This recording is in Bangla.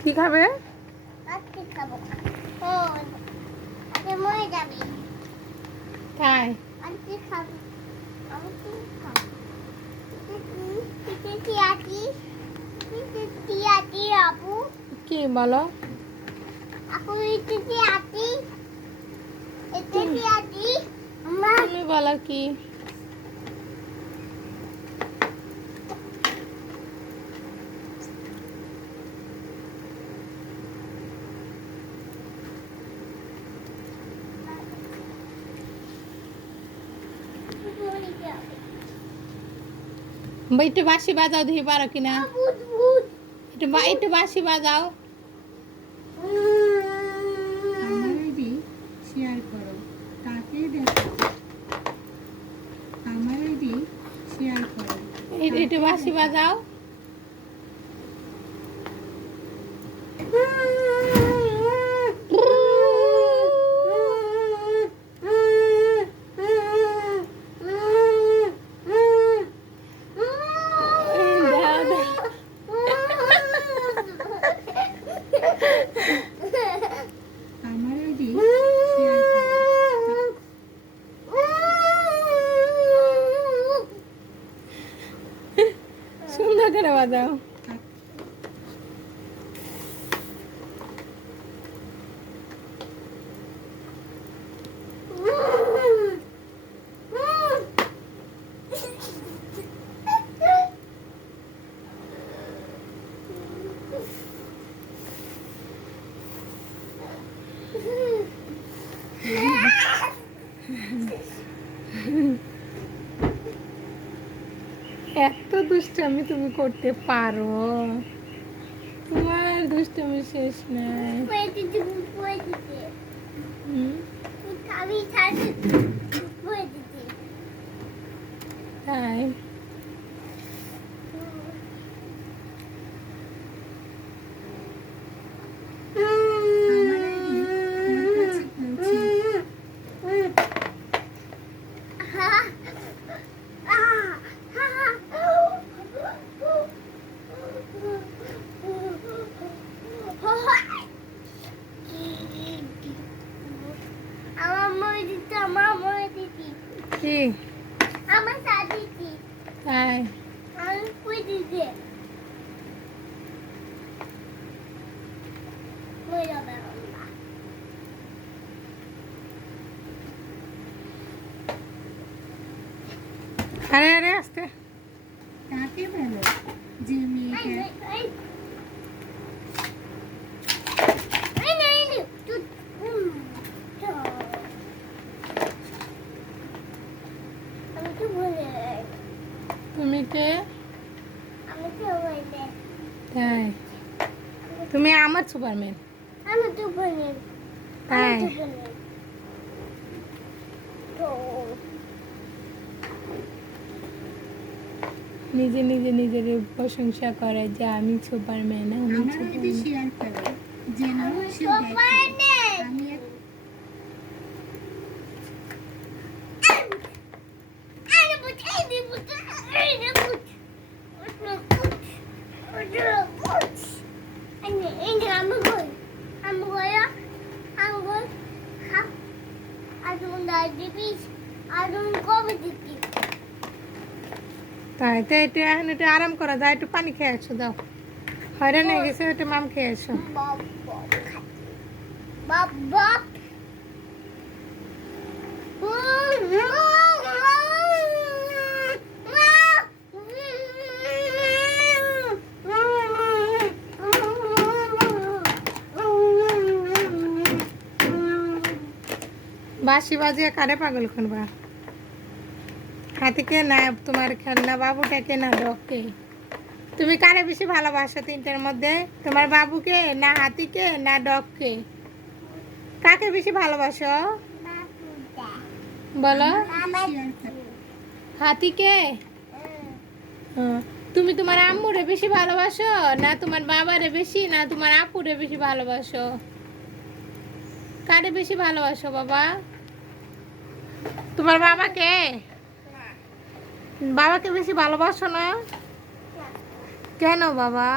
কি খাবে? তাই কি বলো? তুমি বলো কি? একটু বাঁশি বাজাও, দেখি পারো কিনা। একটু বাঁশি বাজাও। শেয়ার করো, তাকে দেখো। আমার আইডি শেয়ার করো, একটু বাঁশি বাজাও। আমার আইডি শেয়ার করো। সুন্দর করে বাজাও। এত দুষ্টামি তুমি করতে পারো? তোমার দুষ্টামি শেষ নাই। তাই কি? তাই আরে আরে আস্তে। তাকে বলো যে মেয়েটা তুমি কে? তাই তুমি আমার সুপারম্যান? তাই নিজে নিজে নিজের প্রশংসা করে যে আমি সুপারম্যান। আমি আমার আইডি শেয়ার করো, যেন সে দেখে আমি তাই তো একটু এখন একটু আরাম করা যায়, একটু পানি খেয়ে আসো। দাও, হয়রান হয়ে গেছে, একটু মাম খেয়ে আসো। বাঁশি বাজিয়ে কারে পাগল করবা? হাতিকে না তোমার খেলনা বাবুটাকে না ডগকে? তুমি কারে বেশি ভালোবাসো তিনটের মধ্যে? তোমার বাবুকে না হাতিকে না ডগকে? কাকে বেশি ভালোবাসো বলো? হাতিকে? তুমি তোমার আম্মুরে বেশি ভালোবাসো না তোমার বাবারে বেশি না তোমার আপুরে বেশি ভালোবাসো? কারে বেশি ভালোবাসো বাবা? তোমার বাবাকে? বাবাকে বেশি ভালোবাসো না? কেন বাবা?